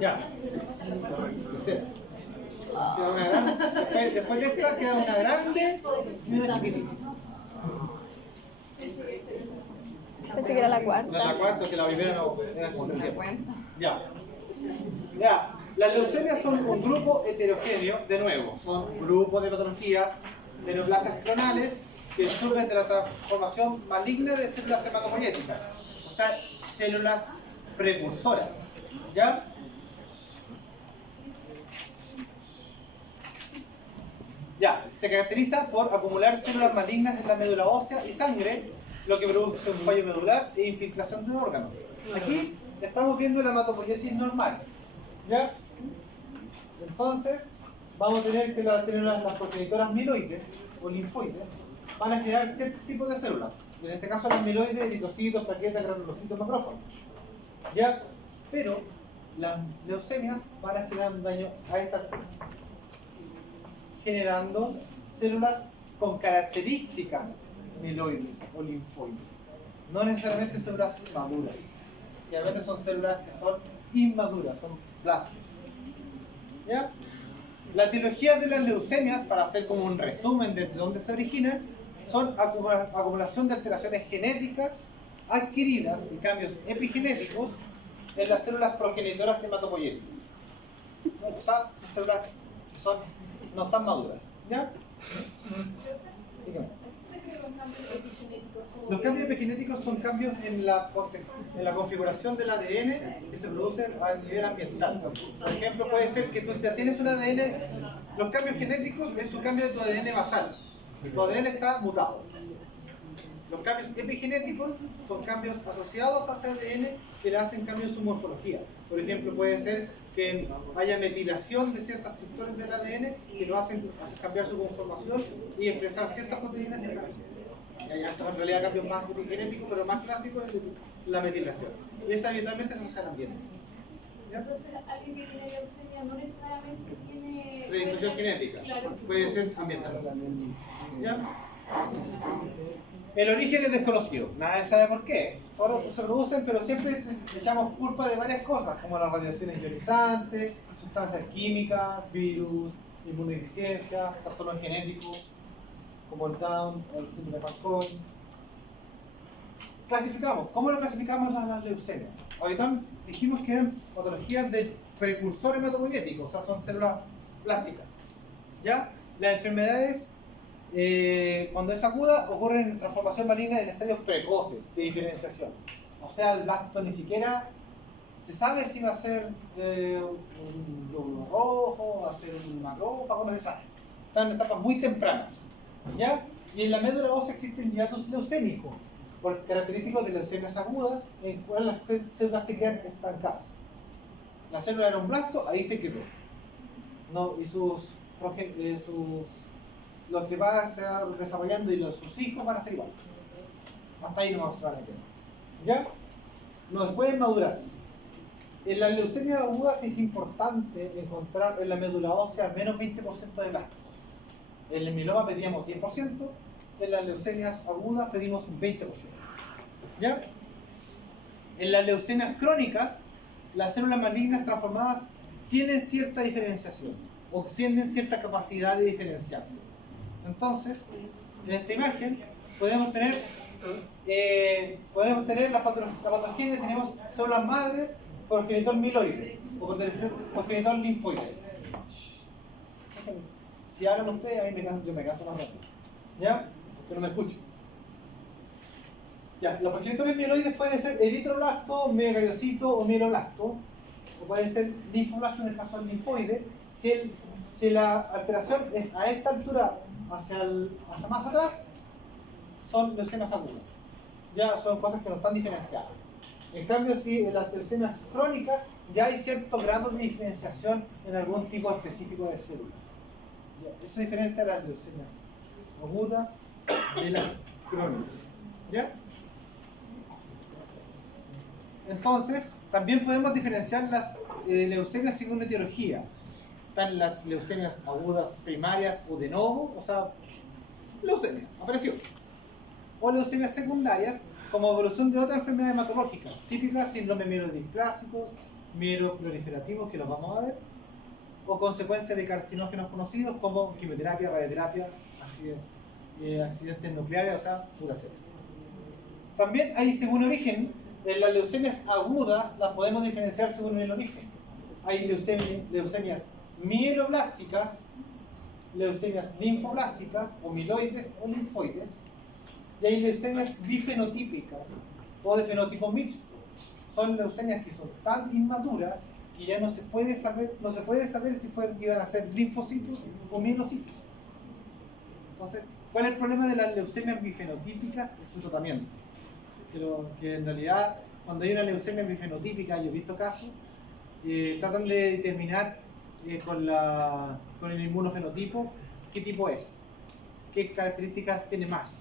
Ya. Tercera. Queda una grande. Después de esta queda una grande y una chiquitita. Pensé que era la cuarta. La cuarta, que la primera no era como 3 tiempos. Ya. Ya. Las leucemias son un grupo heterogéneo, de nuevo, son grupos de patologías de neoplasias clonales que surgen de la transformación maligna de células hematopoyéticas, o sea, células precursoras. ¿Ya? Ya, se caracteriza por acumular células malignas en la médula ósea y sangre, lo que produce un fallo medular e infiltración de órganos. Aquí estamos viendo la hematopoiesis normal. ¿Ya? Entonces, vamos a tener que las progenitoras mieloides o linfoides van a generar ciertos tipos de células. En este caso, las mieloides, eritrocitos, plaquetas, granulocitos, macrófagos. ¿Ya? Pero las leucemias van a generar un daño a esta generando células con características mieloides o linfoides. No necesariamente células maduras. Generalmente son células que son inmaduras, son blastos. ¿Ya? La etiología de las leucemias, para hacer como un resumen de dónde se originan, son acumulación de alteraciones genéticas adquiridas y cambios epigenéticos en las células progenitoras hematopoyéticas. O sea, son células que no están maduras. ¿Ya? Dígame. Los cambios epigenéticos son cambios en la configuración del ADN que se producen a nivel ambiental. Por ejemplo, puede ser que tú ya tienes un ADN, los cambios genéticos es tu cambio de tu ADN basal. Tu ADN está mutado. Los cambios epigenéticos son cambios asociados a ese ADN que le hacen cambios en su morfología. Por ejemplo, puede ser que haya metilación de ciertos sectores del ADN que lo hacen cambiar su conformación y expresar ciertas proteínas en el ADN. Y hay en realidad cambios más epigenéticos, pero más clásicos es la metilación. Y esa habitualmente se asocia al ambiente. Entonces, alguien que tiene leucemia no necesariamente tiene Predisposición genética. Claro. Puede ser ambiental. ¿Ya? El origen es desconocido. Nadie sabe por qué. Ahora se producen, pero siempre echamos culpa de varias cosas, como las radiaciones ionizantes, sustancias químicas, virus, inmunodeficiencia, trastornos genéticos, como el Down, el síndrome de Fanconi. Clasificamos. ¿Cómo lo clasificamos las leucemias? Ahorita dijimos que eran patologías del precursor hematopoyético, o sea, son células plásticas. ¿Ya? Las enfermedades, cuando es aguda, ocurren en transformación maligna en estadios precoces de diferenciación. O sea, el blasto ni siquiera se sabe si va a ser un glóbulo rojo, va a ser un macrófago, no se sabe. Están en etapas muy tempranas. ¿Ya? Y en la médula ósea existen hiatos leucémicos, por característicos de leucemias agudas, en cuales las células se quedan estancadas. La célula era un blasto, ahí se quedó. No, y lo que va a ser desarrollando y sus hijos van a ser igual. Hasta ahí no se van a quedar. ¿Ya? No se pueden madurar. En la leucemia aguda sí es importante encontrar en la médula ósea menos 20% de blastos. En el mieloma pedíamos 10%, en las leucemias agudas pedimos un 20%. ¿Ya? En las leucemias crónicas, las células malignas transformadas tienen cierta diferenciación, o tienen cierta capacidad de diferenciarse. Entonces, en esta imagen podemos tener la patología que tenemos células madre, progenitor mieloide, o progenitor linfoide. Si hablan ustedes, a mí yo me canso más rápido. ¿Ya? Porque no me escucho. Ya, los progenitores mieloides pueden ser eritroblasto, megacariocito o mieloblasto, o pueden ser linfoblasto en el caso del linfoide. Si la alteración es a esta altura hacia más atrás, son leucemias agudas. Ya son cosas que no están diferenciadas. En cambio, si en las leucemias crónicas ya hay cierto grado de diferenciación en algún tipo específico de célula. Eso diferencia las leucemias agudas de las crónicas. ¿Ya? Entonces, también podemos diferenciar las leucemias según una etiología. Están las leucemias agudas primarias o de novo, o sea, leucemia, apareció. O leucemias secundarias como evolución de otra enfermedad hematológica, típicas síndrome mielodisplásico, mieloproliferativos, que los vamos a ver, o consecuencias de carcinógenos conocidos como quimioterapia, radioterapia, accidentes nucleares, o sea, mutaciones. También hay según origen, en las leucemias agudas las podemos diferenciar según el origen. Hay leucemias mieloblásticas, leucemias linfoblásticas, o mieloides o linfoides, y hay leucemias bifenotípicas o de fenotipo mixto. Son leucemias que son tan inmaduras que ya no se puede saber si iban a ser linfocitos o mielocitos. Entonces, ¿cuál es el problema de las leucemias bifenotípicas? Es su tratamiento. Que en realidad, cuando hay una leucemia bifenotípica, yo he visto casos, tratan de determinar con el inmunofenotipo qué tipo es, qué características tiene más.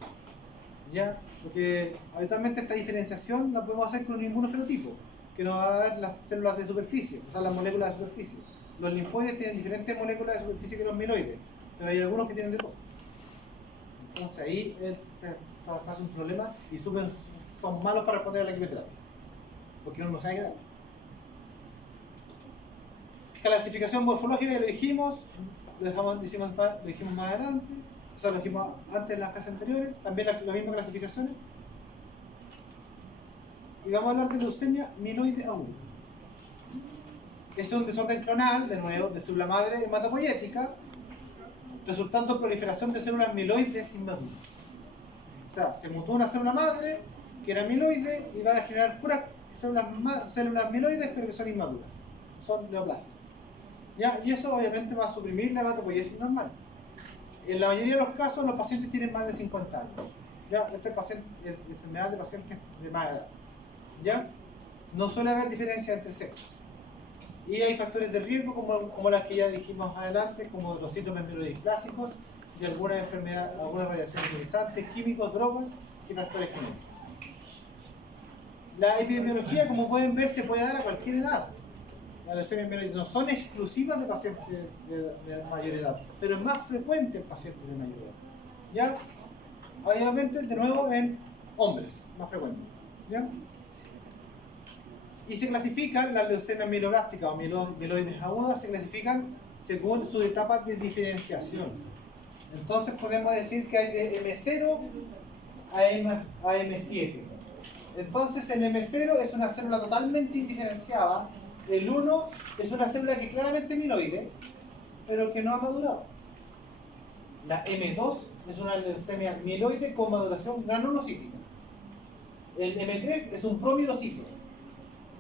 ¿Ya? Porque habitualmente esta diferenciación la podemos hacer con un inmunofenotipo, que nos va a dar las células de superficie, o sea, las moléculas de superficie. Los linfoides tienen diferentes moléculas de superficie que los mieloides, pero hay algunos que tienen de todo. Entonces ahí se hace un problema y son malos para responder a la quimioterapia, porque uno no sabe qué dar. Clasificación morfológica, ya lo dijimos, lo dijimos más adelante, o sea, lo dijimos antes en las clases anteriores, también las mismas clasificaciones. Y vamos a hablar de leucemia mieloide aguda. Es un desorden clonal, de nuevo, de célula madre hematopoyética, resultando en proliferación de células mieloides inmaduras. O sea, se mutó una célula madre que era mieloide y va a generar puras células mieloides, pero que son inmaduras, son neoplastas. ¿Ya? Y eso obviamente va a suprimir la hematopoiesis normal. En la mayoría de los casos los pacientes tienen más de 50 años. ¿Ya? Esta es enfermedad de pacientes de más edad. ¿Ya? No suele haber diferencia entre sexos. Y hay factores de riesgo como las que ya dijimos adelante, como los síndromes mieloides clásicos y algunas enfermedades, algunas radiaciones ionizantes, químicos, drogas y factores genéticos. La epidemiología, como pueden ver, se puede dar a cualquier edad. Las leucemias mieloides no son exclusivas de pacientes de mayor edad, pero es más frecuente en pacientes de mayor edad. ¿Ya? Obviamente, de nuevo, en hombres, más frecuente. ¿Ya? Y se clasifican las leucemias mieloblásticas o mieloides agudas, se clasifican según sus etapas de diferenciación. Entonces podemos decir que hay de M0 a M7. Entonces el M0 es una célula totalmente indiferenciada. El 1 es una célula que claramente es mieloide, pero que no ha madurado. La M2 es una leucemia mieloide con maduración granulocítica. El M3 es un promielocito.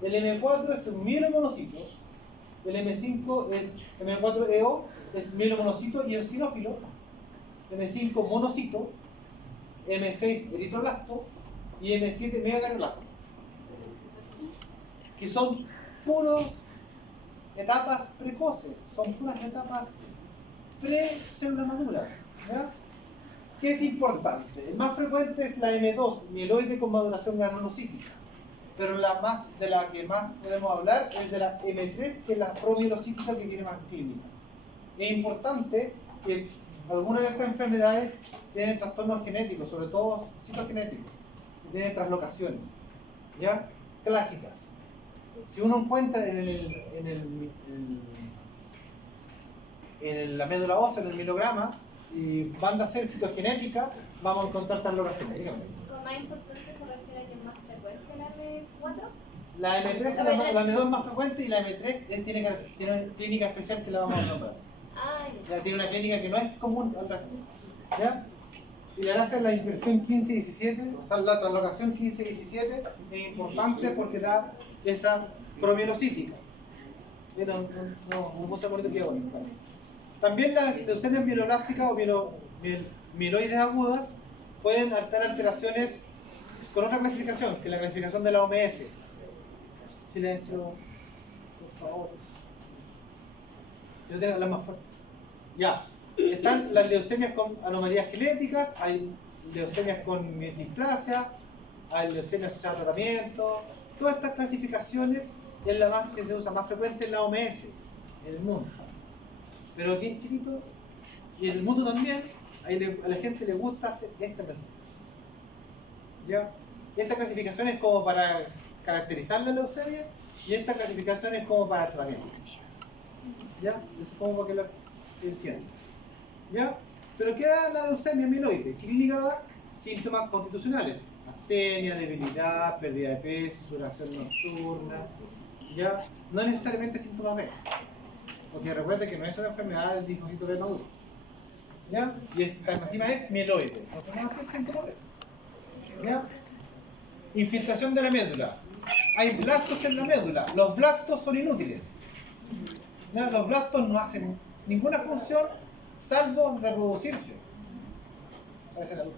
El M4 es un mielomonocito. El M5 es M4EO, es mielomonocito y eosinófilo. M5 monocito. M6 eritroblasto y M7 megakaryoplasto, que son puras etapas precoces, son puras etapas pre-célula madura. ¿Ya? ¿Qué es importante? El más frecuente es la M2, mieloide con maduración granulocítica, pero de la que más podemos hablar es de la M3, que es la promielocítica, que tiene más clínica. Es importante que algunas de estas enfermedades tienen trastornos genéticos, sobre todo citogenéticos, que tienen translocaciones, ¿ya? Clásicas. Si uno encuentra en la médula ósea, en el mielograma, y van a hacer citogenética, vamos a encontrar translocaciones. Dígame. ¿Con más importante se refiere a que es más frecuente la M4? La M3 es la M2 es más frecuente y la M3 tiene clínica especial que la vamos a nombrar. Tiene una clínica que no es común al resto. ¿Ya? Y le hacen la inversión 15-17, o sea, la translocación 15-17 es importante porque da esa promielocítica. No puse bonito que bueno. También las leucemias mieloblásticas o mieloides agudas pueden dar alteraciones con otra clasificación, que es la clasificación de la OMS. Silencio, por favor. Si no tengo hablar más fuerte. Ya. Están las leucemias con anomalías genéticas, hay leucemias con displasia, hay leucemias asociadas a tratamiento. Todas estas clasificaciones es la más que se usa más frecuente en la OMS, en el mundo. Pero aquí en Chilito y en el mundo también, a la gente le gusta hacer esta clasificación. ¿Ya? Esta clasificación es como para caracterizar la leucemia Y esta clasificación es como para tratamiento. ¿Ya? Es como para que lo entiendan. ¿Ya? Pero queda la leucemia mieloide. Clínica da síntomas constitucionales. Astenia, debilidad, pérdida de peso, sudoración nocturna. ¿Ya? No necesariamente síntomas B. Porque recuerde que no es una enfermedad del linfocito B maduro. ¿Ya? Y encima es mieloide. Entonces no es síntoma B. ¿Ya? Infiltración de la médula. Hay blastos en la médula. Los blastos son inútiles. ¿Ya? Los blastos no hacen ninguna función salvo reproducirse. Parece la luz.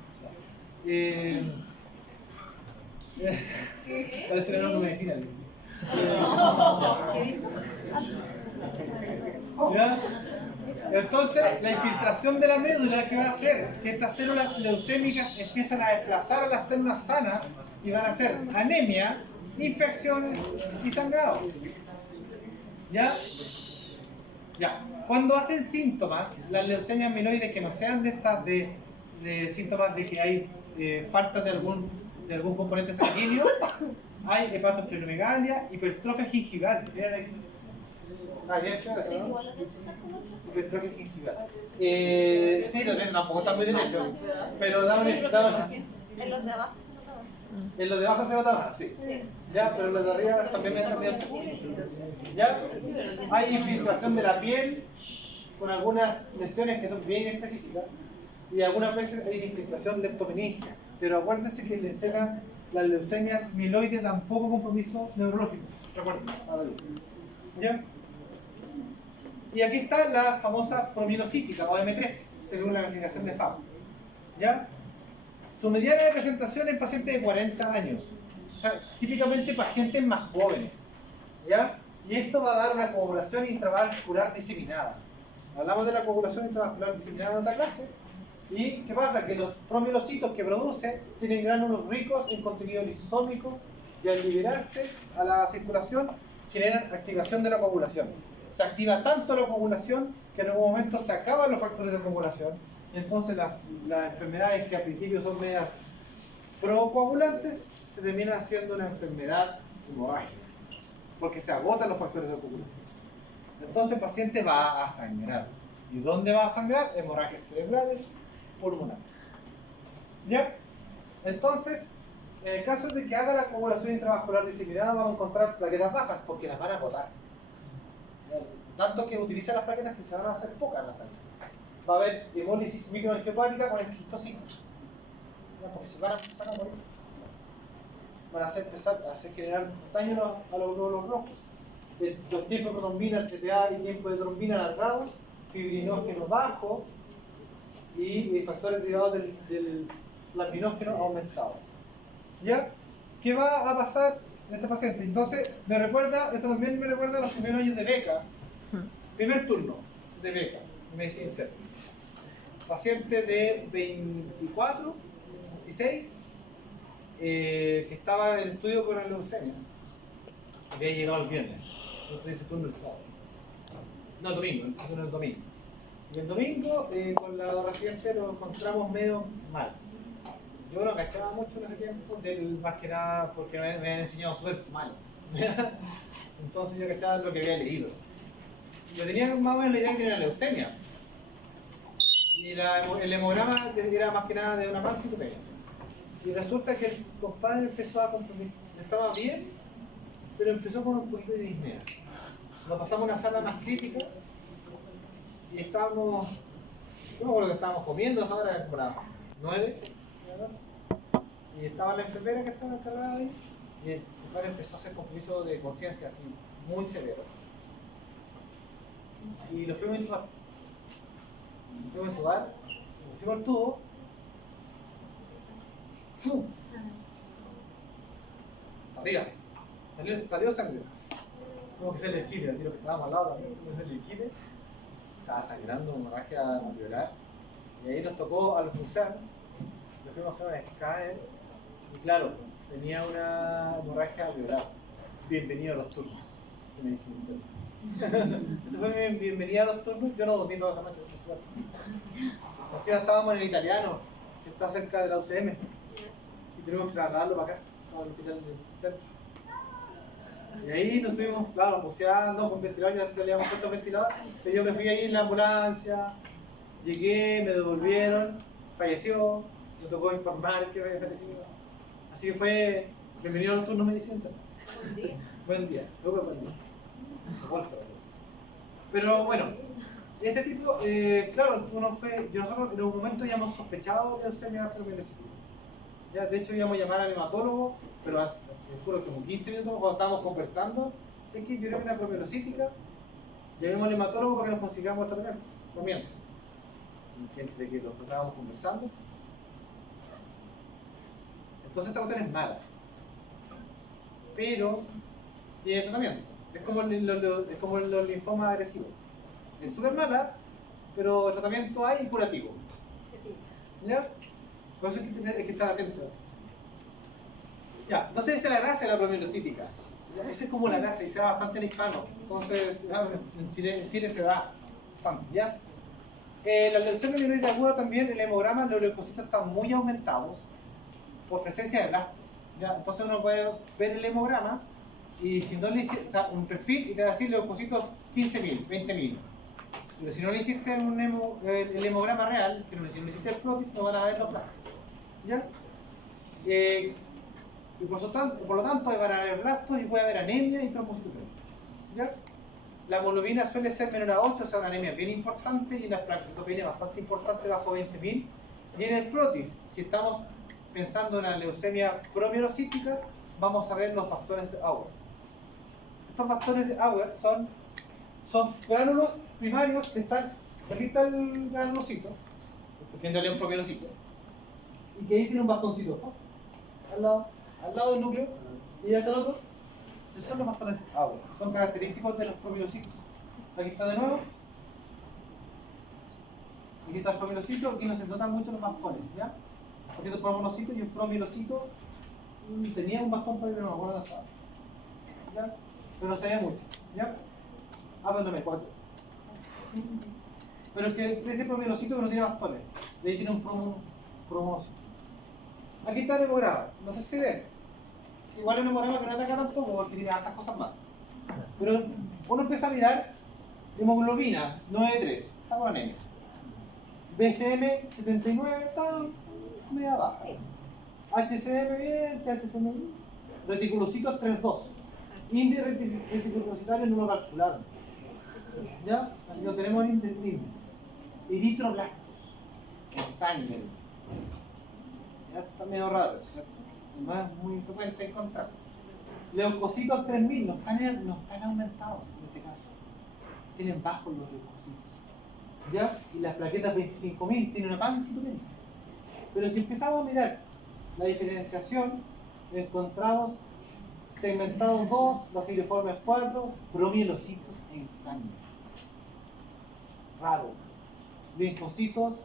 Parece la luz medicina. ¿Ya? Entonces, la infiltración de la médula, ¿qué va a hacer? Que estas células leucémicas empiezan a desplazar a las células sanas y van a hacer anemia, infecciones y sangrado. ¿Ya? Ya. Cuando hacen síntomas, las leucemias mieloides que no sean de estas de síntomas de que hay falta de algún componente sanguíneo, hay hepatosplenomegalia, hipertrofia gingival. ¿Vieron aquí? ¿No? Hipertrofia gingival. Sí, tampoco está muy derecho, pero da en los de abajo se nota más. en los de abajo se nota más, sí. Ya, pero en los de arriba también está bien. ¿Ya? Hay infiltración de la piel con algunas lesiones que son bien específicas y algunas veces hay infiltración leptomeningia. Pero acuérdense que las leucemias mieloides dan poco compromiso neurológico. Recuerden, ¿ya? Y aquí está la famosa promielocítica o M3, según la clasificación de FAB. ¿Ya? Su mediana de presentación en pacientes de 40 años. O sea, típicamente pacientes más jóvenes. ¿Ya? Y esto va a dar una coagulación intravascular diseminada. Hablamos de la coagulación intravascular diseminada en otra clase. ¿Y qué pasa? Que los promielocitos que produce tienen gránulos ricos en contenido lisosómico y al liberarse a la circulación generan activación de la coagulación. Se activa tanto la coagulación que en algún momento se acaban los factores de coagulación y entonces las enfermedades que al principio son medias procoagulantes se terminan haciendo una enfermedad hemorrágica porque se agotan los factores de coagulación. Entonces el paciente va a sangrar. ¿Y dónde va a sangrar? Hemorragias cerebrales, pulmonares. ¿Ya? Entonces, en el caso de que haga la coagulación intravascular diseminada, vamos a encontrar plaquetas bajas porque las van a agotar. Tanto que utiliza las plaquetas que se van a hacer pocas en la sangre. Va a haber hemólisis microangiopática con esquistocitos. Porque se van a morir. Van a empezar a hacer generar daño a los glóbulos rojos. Los tiempos de trombina, TPA y tiempo de trombina alargados, fibrinógeno bajo y factores derivados del plasminógeno aumentado. ¿Ya? ¿Qué va a pasar en este paciente? Entonces, esto también me recuerda a los primeros años de beca. Primer turno de beca, medicina interna. Paciente de 24, 26, que estaba en el estudio con la leucemia. Había llegado el viernes. Entonces ese turno el sábado. No, el domingo, el turno el domingo. Y el domingo, con la residente lo encontramos medio mal. Yo no cachaba mucho en ese tiempo, más que nada porque me habían enseñado súper malas. Entonces yo cachaba lo que había leído. Yo tenía más o menos la idea que tenía leucemia. Y el hemograma era más que nada de una pancitopenia. Y resulta que el compadre empezó a comprometer. Estaba bien, pero empezó con un poquito de disnea. Nos pasamos a una sala más crítica y estábamos. Yo me acuerdo que estábamos comiendo, esa hora era como las 9. Y estaba la enfermera que estaba encargada ahí. Y el compadre empezó a hacer compromiso de conciencia así, muy severo. Y lo fuimos a intubar. Pusimos el tubo. ¡Fum! Arriba. Salió sangre. Como que se le quite, así lo que estábamos al lado también, como que se le quite. Estaba sangrando, hemorragia alveolar. Y ahí nos tocó albucear. Le fuimos a hacer un escáner. Y claro, tenía una hemorragia alveolar. Bienvenido a los turnos de medicina interna. Esa fue mi bienvenida a los turnos. Yo no dormí toda esa noche. Así estábamos en el italiano, que está cerca de la UCM. Y tuvimos que trasladarlo para acá, al hospital del centro. Y ahí nos estuvimos, claro, buceando con ventilador, ya le habíamos puesto el ventilador. Pero yo me fui ahí en la ambulancia, llegué, me devolvieron, falleció, me tocó informar que había fallecido. Así que fue, bienvenido a los turnos de medicina. Buen día, buen día. Bolsa. Pero bueno, este tipo, claro, nosotros en un momento ya hemos sospechado de leucemia preomielocítica. Ya, de hecho íbamos a llamar al hematólogo, pero hace, juro, como 15 minutos cuando estábamos conversando, sé que yo creo que era preomielocítica, llamemos al hematólogo para que nos consigamos el tratamiento, no miento. Y que entre que lo estábamos conversando, entonces esta cuestión es mala, pero tiene tratamiento. Es como los linfomas agresivos. Es súper mala, pero el tratamiento hay y curativo. ¿Ya? Por eso hay que estar atento. Ya, entonces esa es la gracia de la preomielocítica. Esa es como la gracia y se da bastante en hispano. Entonces, en Chile se da bastante, ¿ya? La leucemia mieloide aguda también, el hemograma, los leucocitos están muy aumentados por presencia de blastos. ¿Ya? Entonces uno puede ver el hemograma y si no le hiciste, o sea, un perfil y te va a decir leucocitos 15.000, 20.000. Pero si no le hiciste el hemograma real, pero si no le hiciste el flotis, no van a ver los blastos. ¿Ya? Y por lo tanto van a haber blastos y puede haber anemia y trombocitopenia. ¿Ya? La hemoglobina suele ser menor a 8, o sea, una anemia bien importante y una plaquetopenia bastante importante bajo 20.000. Y en el flotis, si estamos pensando en la leucemia promielocítica, vamos a ver los bastones de Auer. Estos bastones de Auer son gránulos primarios que están, aquí está el granulocito, porque en realidad es un promielocito, y que ahí tiene un bastoncito, ¿no? al lado del núcleo, y acá el otro. Esos son los bastones de Auer, son característicos de los promielocitos. Aquí está de nuevo. Aquí está el promielocito, aquí no se notan mucho los bastones, ¿ya? Aquí está el promielocito y un promielocito tenía un bastón, pero no me acuerdo dónde estaba. ¿Ya? Pero no se ve mucho, ¿ya? Pero no me cuatro. Pero es que ese promielocito que no tiene bastones, de ahí tiene un promocito. Aquí está el hemograma, no sé si se ve. Igual el hemograma que no ataca tampoco porque tiene hartas cosas más. Pero uno empieza a mirar hemoglobina 9.3, está con anemia. BCM 79, está media baja. HCM bien, THCM bien. Reticulocitos 3.2. Índice reticulocitario no lo calcularon. ¿Ya? Así que no tenemos índice. Eritroblastos en sangre. Ya está medio raro, ¿cierto? No es muy frecuente encontrar. Leucocitos 3.000 no están aumentados en este caso. Tienen bajos los leucocitos. ¿Ya? Y las plaquetas 25.000 tienen una pancitomelia. Pero si empezamos a mirar la diferenciación, encontramos segmentados 2, baciliformes 4, promielocitos en sangre. Raro. Linfocitos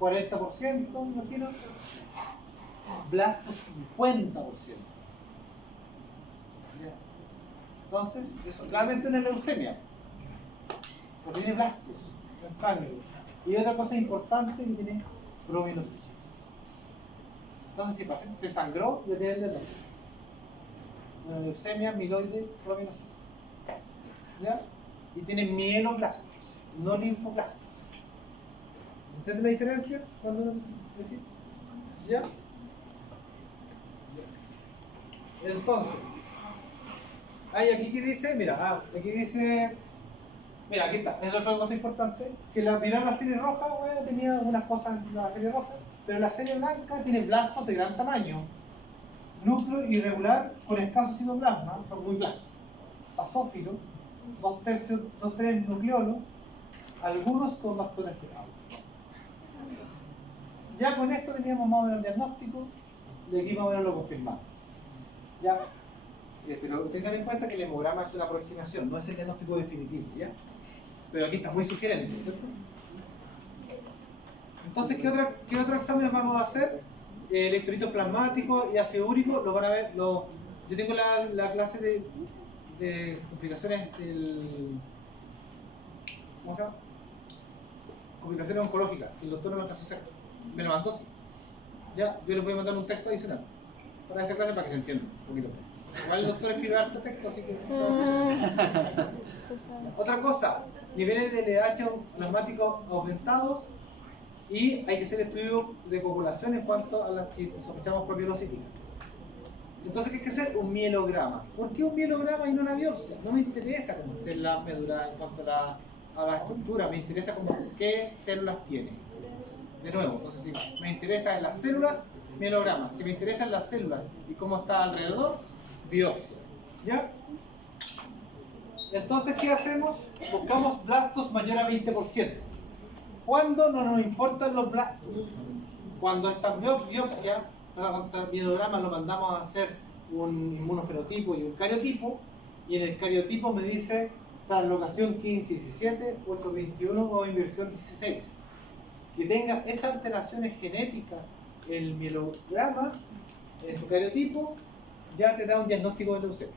40%, me imagino. Blastos 50%. ¿Ya? Entonces, eso claramente una leucemia. Porque tiene blastos en sangre. Y otra cosa importante que tiene promielocitos. Entonces, si el paciente te sangró, ya tiene el diagnóstico. Una leucemia mieloide promielocito. ¿Ya? Y tiene mieloblastos, no linfoblastos. ¿Entiendes la diferencia cuando uno dice? ¿Ya? Entonces, hay aquí que dice, mira, aquí dice, mira, aquí está, es otra cosa importante, que la serie roja, bueno, tenía unas cosas en la serie roja, pero la serie blanca tiene blastos de gran tamaño, núcleo irregular con escaso citoplasma, son muy blancos, basófilo, 2/3 nucleolo, algunos con bastones de agua. Ya con esto teníamos más o menos el diagnóstico, y aquí más o menos lo confirmamos. ¿Ya? Pero tengan en cuenta que el hemograma es una aproximación, no es el diagnóstico definitivo, ¿ya? Pero aquí está muy sugerente, ¿cierto? Entonces, ¿qué otro examen vamos a hacer? Electrolitos plasmáticos y ácido úrico, lo van a ver, yo tengo la clase de complicaciones del... ¿Cómo se llama? Complicaciones oncológicas, el doctor no me alcanzó a hacer, me lo mandó, sí. Ya, yo les voy a mandar un texto adicional para esa clase para que se entienda un poquito más. Igual el doctor escribe harto texto, así que... Se sabe. Otra cosa, niveles de LH plasmáticos aumentados y hay que hacer estudios de coagulación en cuanto a si sospechamos por mielocítica. Entonces, ¿qué hay que hacer? Un mielograma. ¿Por qué un mielograma y no una biopsia? No me interesa cómo esté la médula en cuanto a la estructura, me interesa como qué células tiene. De nuevo, entonces si me interesan las células, mielograma. Si me interesan las células y cómo está alrededor, biopsia. ¿Ya? Entonces, ¿qué hacemos? Buscamos blastos mayor a 20%. ¿Cuándo no nos importan los blastos? Cuando esta biopsia, cuando este mielograma lo mandamos a hacer un inmunofenotipo y un cariotipo, y en el cariotipo me dice translocación 15-17, 8-21 o inversión 16. Que tenga esas alteraciones genéticas el mielograma, en su cariotipo, ya te da un diagnóstico de leucemia.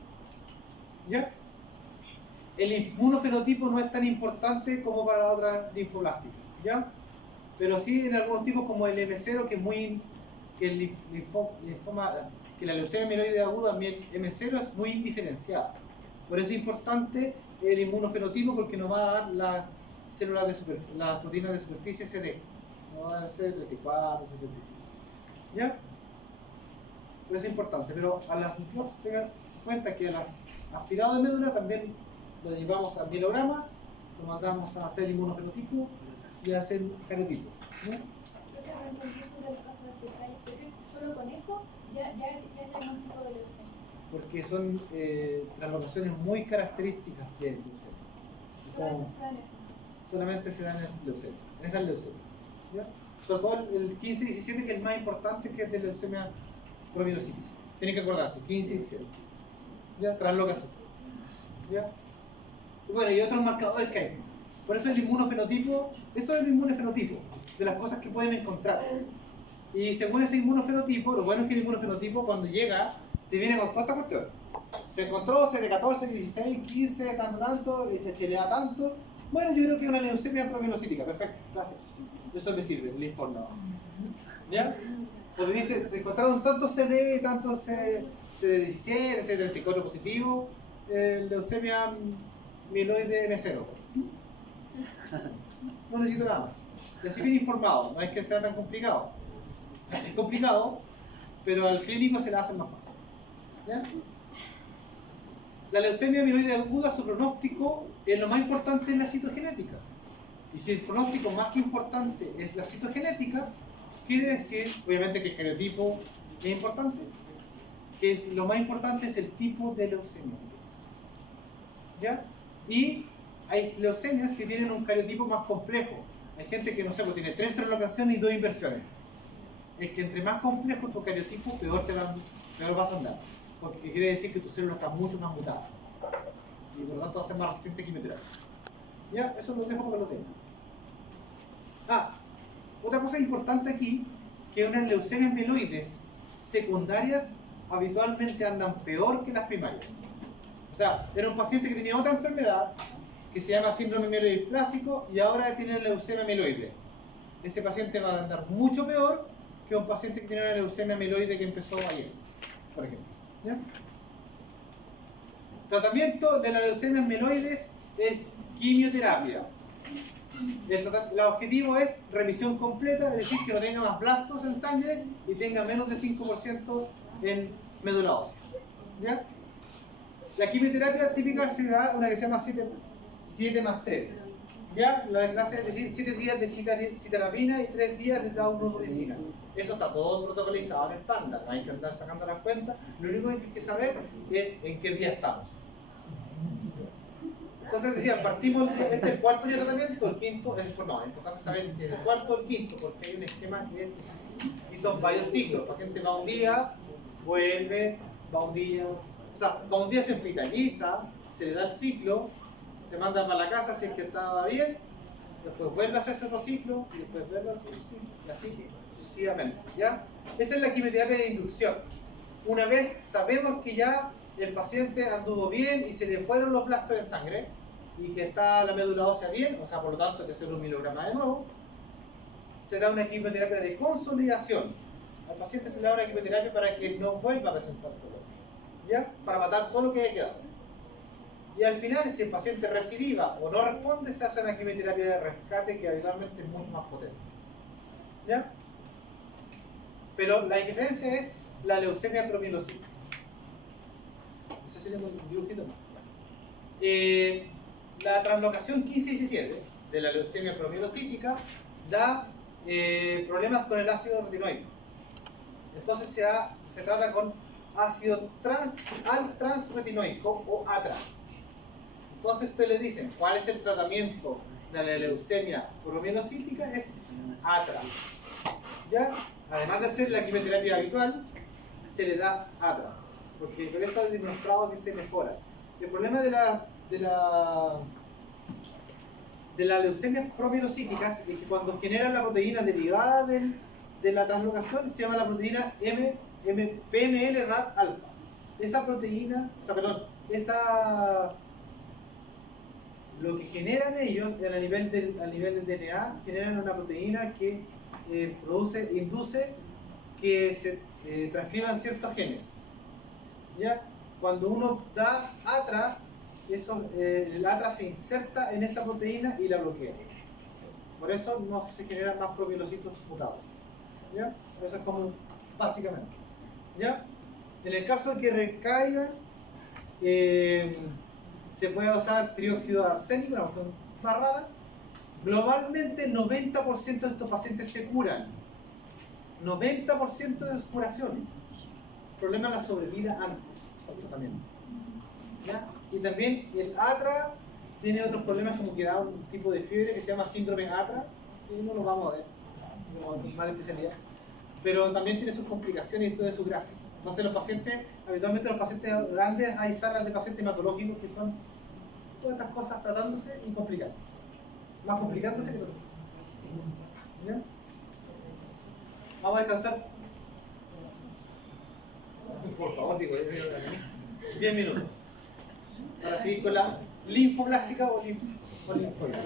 ¿Ya? El inmunofenotipo no es tan importante como para la otra linfoblástica, ¿ya? Pero sí en algunos tipos como el M0, que la leucemia mieloide aguda, M0 es muy indiferenciada. Por eso es importante el inmunofenotipo porque nos va a dar las células las proteínas de superficie CD. Nos va a dar CD34, CD35. ¿Ya? Pero es importante. Pero a las nucleosas tengan en cuenta que a las aspirados de médula también lo llevamos al mielograma, lo mandamos a hacer inmunofenotipo y a hacer cariotipo. ¿No? Solo con eso ya es diagnóstico de leucemia. Porque son translocaciones muy características de leucemia. Solamente se dan en esas leucemias. ¿Ya? Sobre todo el 15-17, que es el más importante, que es de leucemia promielocítica. Tienen que acordarse, 15-17. ¿Ya? Translocación. ¿Ya? Y bueno, y otros marcadores que hay. Por eso el inmunofenotipo, eso es el inmunofenotipo, de las cosas que pueden encontrar. Y según ese inmunofenotipo, lo bueno es que el inmunofenotipo cuando llega, te viene con toda esta cuestión. Se encontró CD14, 16, 15, tanto, HLA tanto. Bueno, yo creo que es una leucemia promielocítica, perfecto, gracias. Eso me sirve, el informe. ¿Ya? Porque dice, se encontraron tantos CD, tantos CD17, CD34 positivo, leucemia mieloide M0. No necesito nada más. Y así bien informado, no es que sea tan complicado. Es complicado, pero al clínico se la hacen más fácil. ¿Ya? La leucemia mieloide aguda, su pronóstico, lo más importante es la citogenética. Y si el pronóstico más importante es la citogenética, quiere decir, obviamente, que el cariotipo es importante, que lo más importante es el tipo de leucemia. ¿Ya? Y hay leucemias que tienen un cariotipo más complejo. Hay gente que, no sé, pues tiene 3 translocaciones y 2 inversiones. El que entre más complejo tu cariotipo, peor vas a andar. Porque quiere decir que tu célula está mucho más mutada. Y por lo tanto va a ser más resistente a quimioterapia. Ya, eso lo dejo para que lo tengan. Otra cosa importante aquí, que unas leucemias mieloides secundarias habitualmente andan peor que las primarias. O sea, era un paciente que tenía otra enfermedad que se llama síndrome mieloidiplásico y ahora tiene leucemia mieloide. Ese paciente va a andar mucho peor que un paciente que tiene una leucemia mieloide que empezó ayer, por ejemplo. ¿Ya? Tratamiento de las leucemias mieloides es quimioterapia. El objetivo es remisión completa, es decir, que no tenga más blastos en sangre y tenga menos de 5% en médula ósea. ¿Ya? La quimioterapia típica se da una que se llama 7+3. ¿Ya? La clase es decir, 7 días de citarabina y 3 días de daunorubicina. Eso está todo protocolizado en el estándar, hay que andar sacando las cuentas. Lo único que hay que saber es en qué día estamos. Entonces decían, partimos el cuarto día de tratamiento, el quinto, es importante saber si es el cuarto o el quinto, porque hay un esquema y son varios ciclos. El paciente va un día, vuelve, va un día, se hospitaliza, se le da el ciclo, se manda para la casa si es que estaba bien, después vuelve a hacerse otro ciclo, y después vuelve a otro ciclo, y así sucesivamente, ¿ya? Esa es la quimioterapia de inducción. Una vez sabemos que ya el paciente anduvo bien y se le fueron los blastos en sangre, y que está la médula ósea bien, o sea, por lo tanto, que hacer un milograma de nuevo, se da una quimioterapia de consolidación. Al paciente se le da una quimioterapia para que no vuelva a presentar dolor. ¿ya? Para matar todo lo que haya quedado. Y al final, si el paciente recidiva o no responde, se hace una quimioterapia de rescate que habitualmente es mucho más potente. ¿Ya? Pero la diferencia es la leucemia promielocítica. Eso sería un dibujito más. La translocación 15-17 de la leucemia promielocítica da problemas con el ácido retinoico. Entonces se trata con ácido transretinoico o ATRA. Entonces ustedes le dicen, ¿cuál es el tratamiento de la leucemia promielocítica? Es ATRA. ¿Ya? Además de hacer la quimioterapia habitual, se le da ATRA. Porque por eso es demostrado que se mejora. El problema de las leucemias promielocíticas es que cuando generan la proteína derivada de la translocación, se llama la proteína PML-RAR alfa. Esa proteína, lo que generan ellos a nivel del DNA, generan una proteína que induce que se transcriban ciertos genes. ¿Ya? Cuando uno da ATRA, el ATRA se inserta en esa proteína y la bloquea. Por eso no se generan más promielocitos mutados. ¿Ya? Eso es como básicamente. ¿Ya? En el caso de que recaigan, se puede usar trióxido de arsénico, una cuestión más rara. Globalmente, 90% de estos pacientes se curan. 90% de curación. El problema es la sobrevida antes del tratamiento. ¿Ya? Y también el ATRA tiene otros problemas, como que da un tipo de fiebre que se llama síndrome ATRA, que no lo vamos a ver, más de especialidad, pero también tiene sus complicaciones y todo de sus gracias. Entonces habitualmente los pacientes grandes, hay salas de pacientes hematológicos que son todas estas cosas tratándose y complicándose. Más complicándose que tratándose. ¿Ya? Vamos a descansar. Por favor, digo, 10 minutos. Para seguir con la linfoblástica o linfoide.